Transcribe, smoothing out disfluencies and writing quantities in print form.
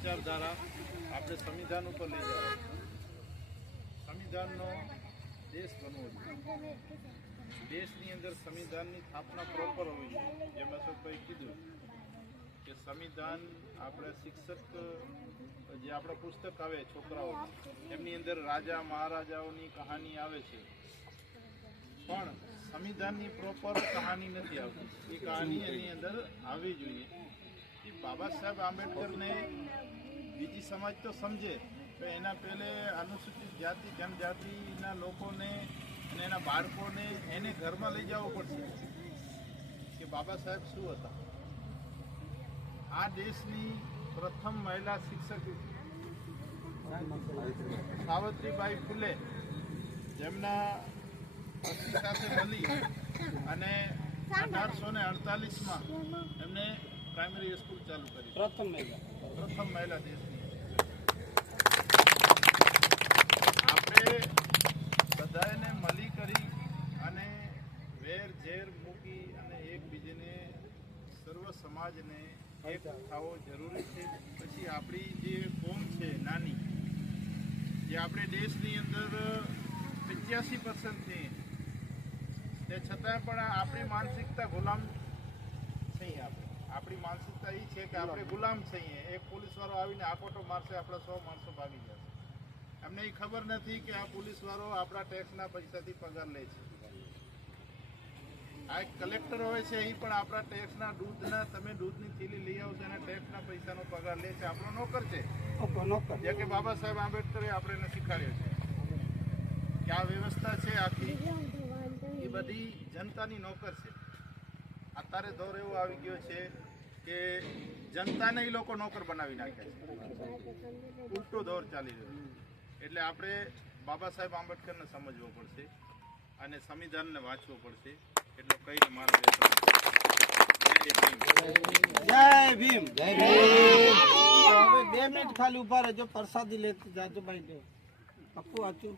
વિચારધારા આપણે સંવિધાન ઉપર લઈ જવા. સંવિધાનનો દેશ બનવો જોઈએ. દેશની અંદર સંવિધાનની સ્થાપના પ્રોપર હોવી જોઈએ. જેમ અશોકભાઈ કીધું કે સંવિધાન આપણે શિક્ષક જે આપણા પુસ્તક આવે છોકરાઓ એમની અંદર રાજા મહારાજાઓની કહાની આવે છે, પણ સંવિધાનની પ્રોપર કહાની નથી આવતી. એ કહાની એની અંદર આવવી જોઈએ. એ બાબા સાહેબ આંબેડકરને બીજી સમાજ તો સમજે, તો એના પહેલે અનુસૂચિત જાતિ જનજાતિના લોકોને અને એના બાળકોને એને ઘરમાં લઈ જવું પડશે કે બાબા સાહેબ શું હતા. આ દેશની પ્રથમ મહિલા શિક્ષક સાવિત્રીબાઈ ફૂલે, જેમના પતિ સાથે મળી અને 1848માં એમને પ્રાઇમરી સ્કૂલ ચાલુ કરી. પ્રથમ મહિલા દેશની. આપણે બધાને મળી કરી અને વેર ઝેર મૂકી અને એકબીજાને સર્વ સમાજને એક થવો જરૂરી છે. પછી આપણી જે કોમ છે નાની, જે આપણે દેશની અંદર 85% છે, તે છતાં પણ આપણી માનસિકતા ગુલામ છીએ. આપણી માનસિકતા એ છે કે આપણે ગુલામ છીએ. એક પોલીસવાળો આવીને આકોટો મારશે, આપણા 100 માણસો ભાગી જશે. એમને એ ખબર નથી કે આ પોલીસવાળો આપણા ટેક્સના પૈસાથી પગાર લે છે. આ એક કલેક્ટર હોય છે, એ પણ આપણા ટેક્સના તમે દૂધની થેલી લઈ આવશો એના ટેક્સના પૈસાનો પગાર લે છે. આપણો નોકર છે. જે કે બાબા સાહેબ આંબેડકરે આપણે શીખવાડ્યો છે કે આ વ્યવસ્થા છે આખી, એ બધી જનતાની નોકર છે. અત્યારે દોર એવો આવી ગયો છે કે જનતાને એ લોકો નોકર બનાવી નાખ્યા છે. ઉલટો દોર ચાલી રહ્યો છે. એટલે આપણે બાબા સાહેબ આંબેડકરને સમજવો પડશે અને સંવિધાનને વાંચવો પડશે. એટલો કહીને મારો જય ભીમ. જય ભીમ. 2 મિનિટ ખાલી ઉભા રહેજો, પ્રસાદી લેતી જાજો ભાઈ. પપ્પુ આચું.